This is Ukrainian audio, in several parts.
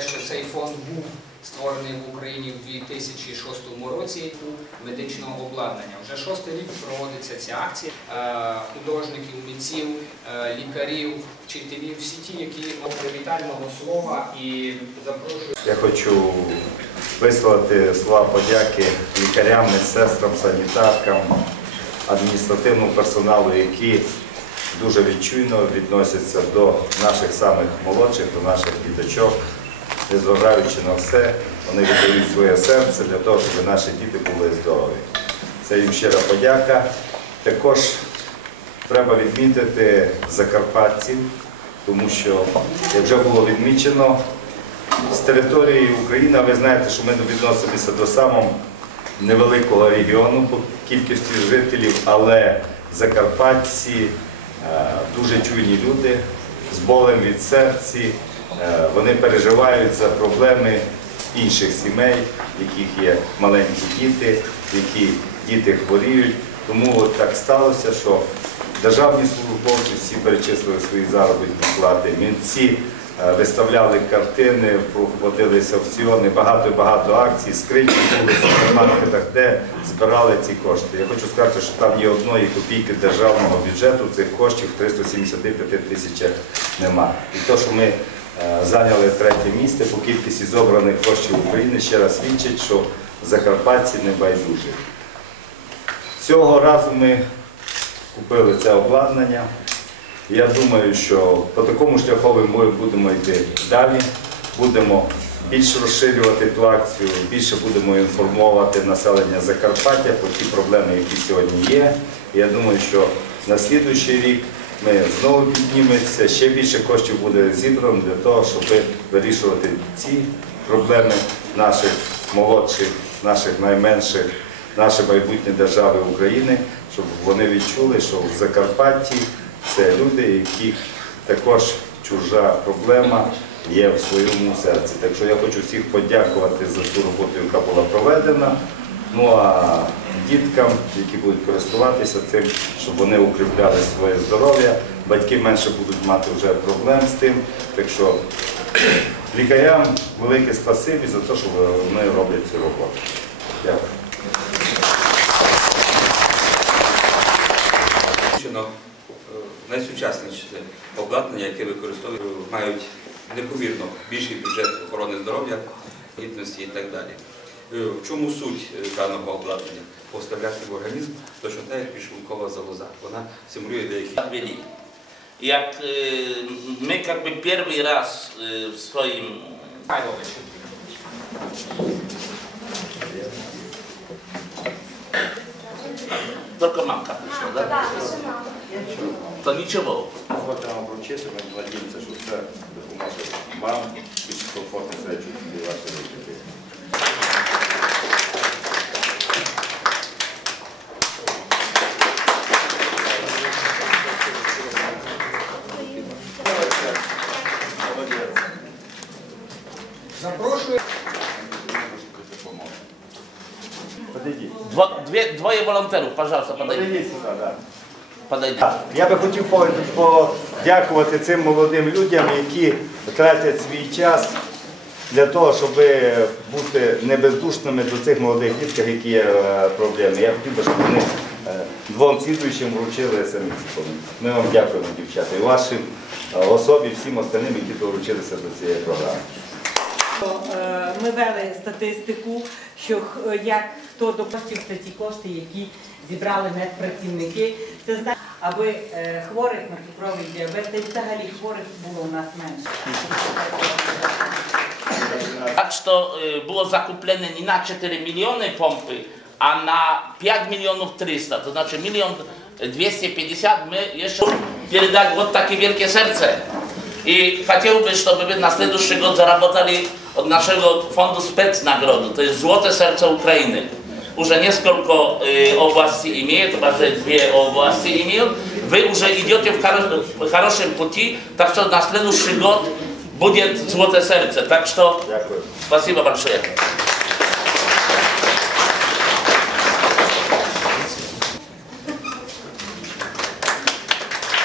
Що цей фонд був створений в Україні в 2006 році медичного обладнання. Вже шостий рік проводиться ця акція. Е, Художників, митців, е, лікарів, вчителів, всі ті, які привітального слова і запрошую. Я хочу висловити слова подяки лікарям, медсестрам, санітаркам, адміністративному персоналу, які дуже відчуйно відносяться до наших самих молодших, до наших діточок, незважаючи на все, вони віддають своє серце для того, щоб наші діти були здорові. Це їм щира подяка. Також треба відмітити закарпатців, тому що, як вже було відмічено, з території України, ви знаєте, що ми відносимося до самого невеликого регіону по кількості жителів, але закарпатці дуже чуйні люди з болем від серці. Е, Вони переживають за проблеми інших сімей, в яких є маленькі діти, які діти хворіють. Тому от так сталося, що державні службовці всі перечислили свої заробітні плати. Мінці е, виставляли картини, проводилися аукціони, багато-багато акцій, скриньки були в супермаркетах, де збирали ці кошти. Я хочу сказати, що там ні одної копійки державного бюджету цих коштів 375 тисячах нема. І те, що ми е, зайняли третє місце по кількості зобраних коштів України, ще раз свідчить, що закарпатці не байдужі. Цього разу ми купили це обладнання. Я думаю, що по такому шляху ми будемо йти далі, будемо більш розширювати ту акцію, більше будемо інформувати населення Закарпаття про ті проблеми, які сьогодні є. Я думаю, що на слідуючий рік ми знову піднімемося, ще більше коштів буде зібрано для того, щоб вирішувати ці проблеми наших молодших, наших найменших, наше майбутнє держави України, щоб вони відчули, що в Закарпатті це люди, яких також чужа проблема є в своєму серці. Так що я хочу всіх подякувати за ту роботу, яка була проведена. Ну а діткам, які будуть користуватися цим, щоб вони укріпляли своє здоров'я, батьки менше будуть мати вже проблем з тим. Так що лікарям велике спасибі за те, що вони роблять цю роботу. Дякую. Е, найсучасніше обладнання, яке використовують, мають непомірно більший бюджет охорони здоров'я, гідності і так далі. Е, В чому суть е, даного обладнання? Поставляти в організм точно так, як підшлункова залоза. Вона симулює деякі wili. Jak y, my jakby pierwszy raz y, w swoim Михайлович. tylko mamka przyszła, tak? To niczego. Дозвольте вам вручити, ми надіємося, що це допоможе вам більш комфортно себе чувствувати ваші життя. Запрошую. Подійдіть. Dwo, dwie, dwoje волонтерów, пожалуйста, подойдите. Подійдіть сюди, так. Подойдите. Я би хотів подякувати цим молодим людям, які тратять свій час для того, щоб бути небездушними до цих молодих дітків, які є е, проблеми. Я хотів би, щоб вони е, двом слідуючим вручили самі ці. Ми вам дякуємо, дівчата, і вашим е, особі, всім остальним, які долучилися до цієї програми. Ми вели статистику, що як хто до коштів, це ті кошти, які зібрали медпрацівники. Це значить, аби е, хворих на цукровий діабет та взагалі хворих було у нас менше. To y, było zakupione nie na 4 miliony pompy, a na 5 milionów 300, to znaczy milion 250 my jeszcze передать вот takie wielkie serce. I chciałbym, żeby na следующий год заработали od naszego fondu specnagrodu, to jest Złote Serce Ukrainy. Уже несколько э, областей имеют, даже две области имеют. Вы уже идете в, хоро- в хорошем пути, так что на следующий год будет Золотое Сердце. Так что Дякую. спасибо большое.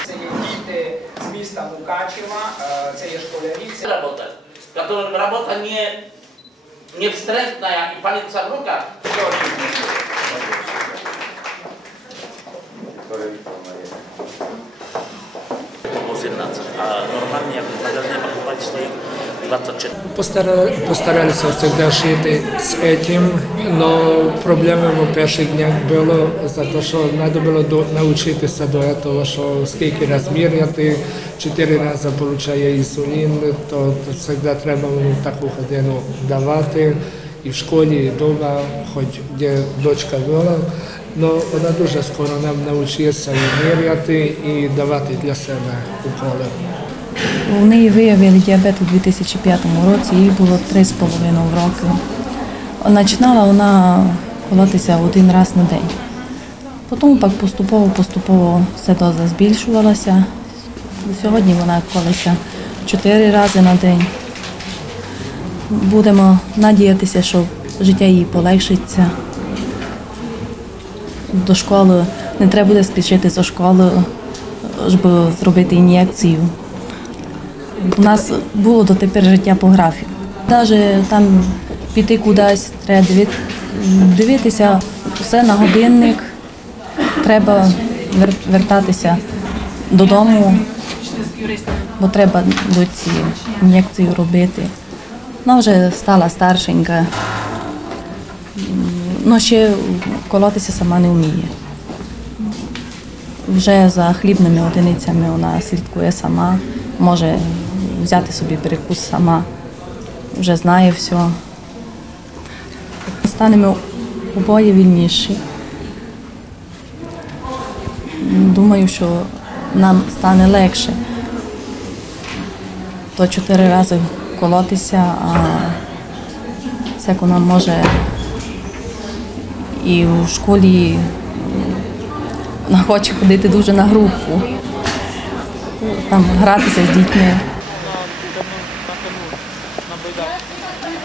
Це є діти це є школярі, це работа, которая работа не, не встретная, и пани Саврука, все очень смешно. 18, а нормальный, як магазин покупать стоит 24. Постарали, постарались всегда жити з этим, но проблеми в перших днях було за те, що треба було до, навчитися до того, що скільки раз чотири рази получає інсулін, то, то завжди треба таку годину давати і в школі, і вдома, хоч де дочка була. Но вона дуже скоро нам навчилася і міряти, і давати для себе уколи. У неї виявили діабет у 2005 році, їй було 3,5 роки. Починала вона колотися один раз на день. Потім поступово-поступово все доза збільшувалася. Сьогодні вона колиться 4 рази на день. Будемо надіятися, що життя їй полегшиться. До школи не треба буде спішити за школою, щоб зробити ін'єкцію. У нас було дотепер життя по графіку. Навіть там піти кудись, треба дивитися все на годинник, треба вертатися додому, бо треба доці ін'єкцію робити. Вона вже стала старшенька, але ще колотися сама не вміє. Вже за хлібними одиницями вона слідкує сама, може взяти собі перекус сама, вже знає все. Станемо обоє вільніші. Думаю, що нам стане легше. То чотири рази колотися, а всяко нам може і в школі хоче ходити дуже на групу, там гратися з дітьми.